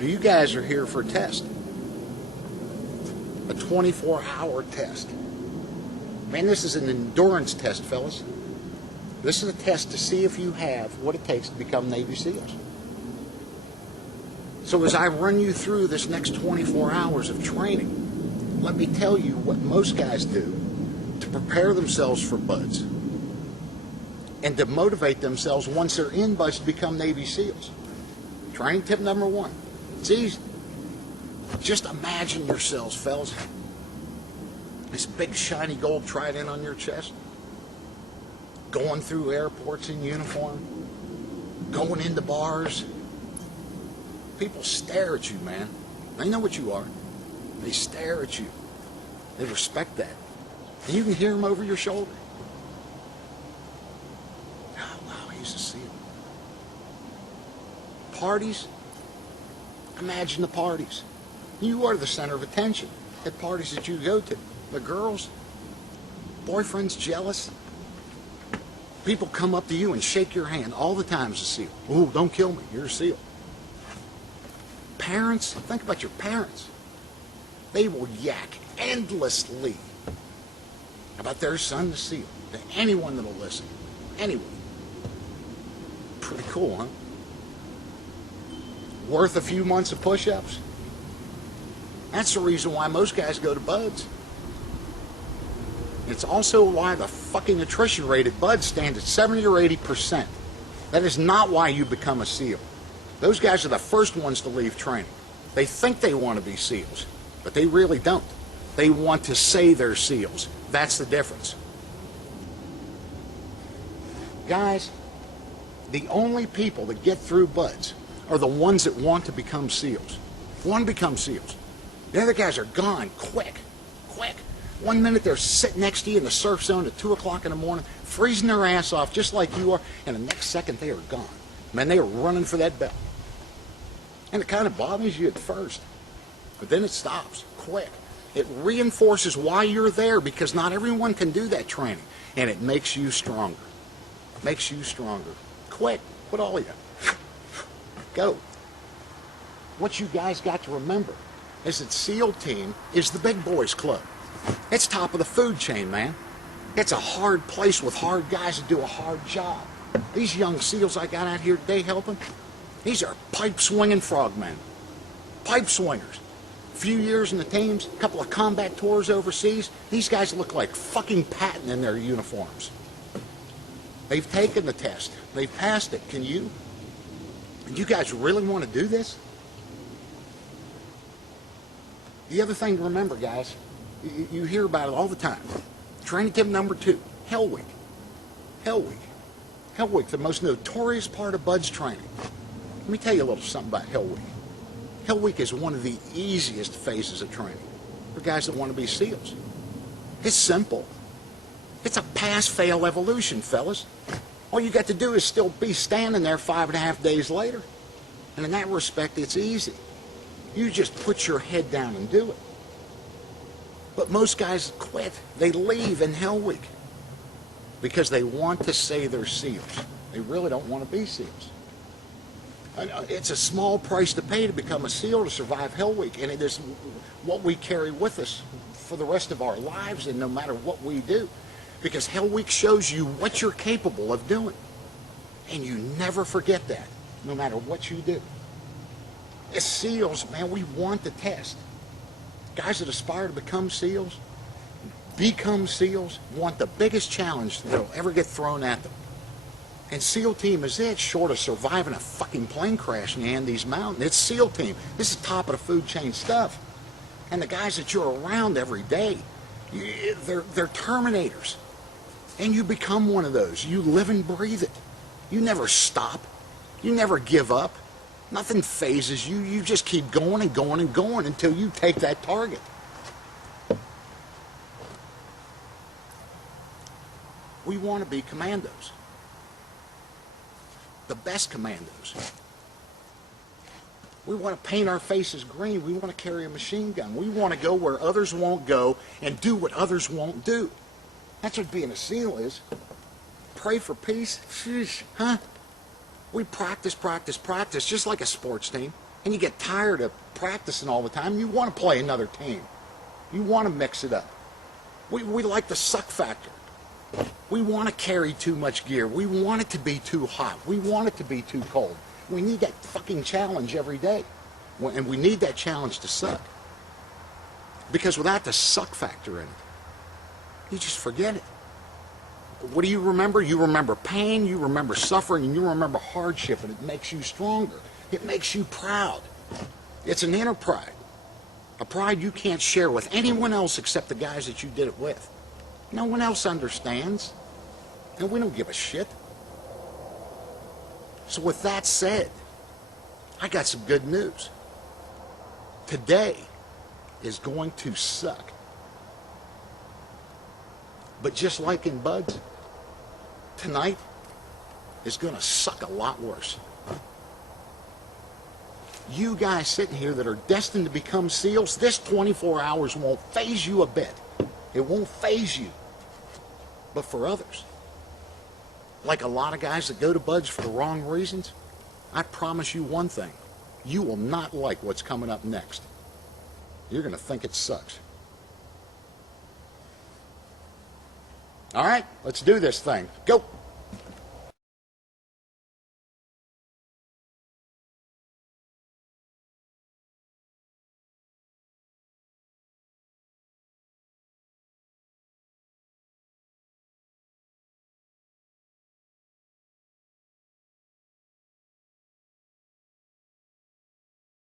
You guys are here for a test. A 24-hour test. Man, this is an endurance test, fellas. This is a test to see if you have what it takes to become Navy SEALs. So as I run you through this next 24 hours of training, let me tell you what most guys do to prepare themselves for BUDS and to motivate themselves once they're in BUDS to become Navy SEALs. Training tip number one. It's easy. Just imagine yourselves, fellas. This big shiny gold trident on your chest. Going through airports in uniform. Going into bars. People stare at you, man. They know what you are. They stare at you. They respect that. And you can hear them over your shoulder. Oh, wow, he's a SEAL. Parties. Imagine the parties. You are the center of attention at parties that you go to. The girls, boyfriends jealous. People come up to you and shake your hand all the time as a SEAL. Oh, don't kill me, you're a SEAL. Parents, think about your parents. They will yak endlessly about their son, the SEAL, to anyone that'll listen. Anyone. Pretty cool, huh? Worth a few months of push-ups? That's the reason why most guys go to BUDS. It's also why the fucking attrition rate at BUDS stands at 70 or 80%. That is not why you become a SEAL. Those guys are the first ones to leave training. They think they want to be SEALs, but they really don't. They want to say they're SEALs. That's the difference. Guys, the only people that get through BUDS are the ones that want to become SEALs. Want to become SEALs. The other guys are gone quick. 1 minute they're sitting next to you in the surf zone at 2 o'clock in the morning, freezing their ass off just like you are, and the next second they are gone. Man, they are running for that bell. And it kind of bothers you at first, but then it stops quick. It reinforces why you're there, because not everyone can do that training, and it makes you stronger. Makes you stronger. Quit all of you. Go. What you guys got to remember is that SEAL Team is the big boys club. It's top of the food chain, man. It's a hard place with hard guys that do a hard job. These young SEALs I got out here today helping, these are pipe-swinging frogmen. Pipe swingers. A few years in the teams, a couple of combat tours overseas. These guys look like fucking Patton in their uniforms. They've taken the test. They've passed it. Can you? And you guys really want to do this? The other thing to remember, guys, you hear about it all the time. Training tip number 2, Hell Week. Hell Week. Hell Week, the most notorious part of BUDS training. Let me tell you a little something about Hell Week. Hell Week is one of the easiest phases of training for guys that want to be SEALs. It's simple. It's a pass-fail evolution, fellas. All you got to do is still be standing there 5.5 days later. And in that respect, it's easy. You just put your head down and do it. But most guys quit. They leave in Hell Week because they want to say they're SEALs. They really don't want to be SEALs. It's a small price to pay to become a SEAL to survive Hell Week, and it is what we carry with us for the rest of our lives and no matter what we do. Because Hell Week shows you what you're capable of doing. And you never forget that, no matter what you do. As SEALs, man, we want the test. Guys that aspire to become SEALs, want the biggest challenge that'll ever get thrown at them. And SEAL Team is it, short of surviving a fucking plane crash in the Andes Mountain. It's SEAL Team. This is top of the food chain stuff. And the guys that you're around every day, they're Terminators. And you become one of those. You live and breathe it. You never stop. You never give up. Nothing phases you. You just keep going and going and going until you take that target. We want to be commandos. The best commandos. We want to paint our faces green. We want to carry a machine gun. We want to go where others won't go and do what others won't do. That's what being a SEAL is. Pray for peace. Sheesh, huh? We practice, just like a sports team. and you get tired of practicing all the time, you want to play another team. You want to mix it up. We like the suck factor. We want to carry too much gear. We want it to be too hot. We want it to be too cold. We need that fucking challenge every day. And we need that challenge to suck. Because without the suck factor in it, you just forget it. What do you remember? You remember pain, you remember suffering, and you remember hardship, and it makes you stronger. It makes you proud. It's an inner pride. A pride you can't share with anyone else except the guys that you did it with. No one else understands. And we don't give a shit. So with that said, I got some good news. Today is going to suck. But just like in Buds, tonight is going to suck a lot worse. You guys sitting here that are destined to become SEALs, this 24 hours won't faze you a bit. It won't faze you. But for others, like a lot of guys that go to Buds for the wrong reasons, I promise you one thing. You will not like what's coming up next. You're going to think it sucks. All right, let's do this thing. Go.